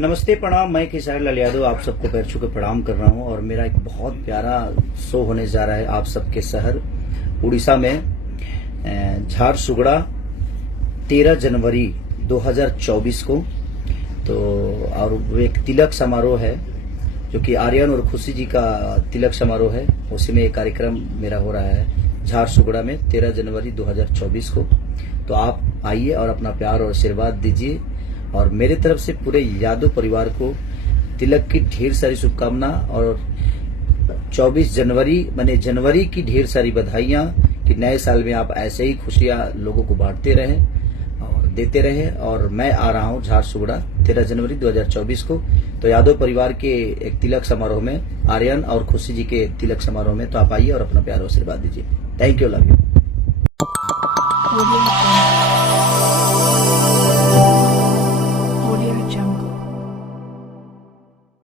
नमस्ते, प्रणाम। मैं खेसारी लाल यादव आप सबको पैर छू के प्रणाम कर रहा हूं और मेरा एक बहुत प्यारा शो होने जा रहा है आप सबके शहर उड़ीसा में, झारसुगड़ा 13 जनवरी 2024 को। तो और वो एक तिलक समारोह है जो कि आर्यन और खुशी जी का तिलक समारोह है। उसी में एक कार्यक्रम मेरा हो रहा है झारसुगड़ा में 13 जनवरी 2024 को। तो आप आइए और अपना प्यार और आशीर्वाद दीजिए और मेरे तरफ से पूरे यादव परिवार को तिलक की ढेर सारी शुभकामना और 24 जनवरी माने जनवरी की ढेर सारी बधाइयां कि नए साल में आप ऐसे ही खुशियां लोगों को बांटते रहें और देते रहें। और मैं आ रहा हूं झारसुगड़ा 13 जनवरी 2024 को। तो यादव परिवार के एक तिलक समारोह में, आर्यन और खुशी जी के तिलक समारोह में। तो आप आइए और अपना प्यार और आशीर्वाद दीजिए। Thank you, love you.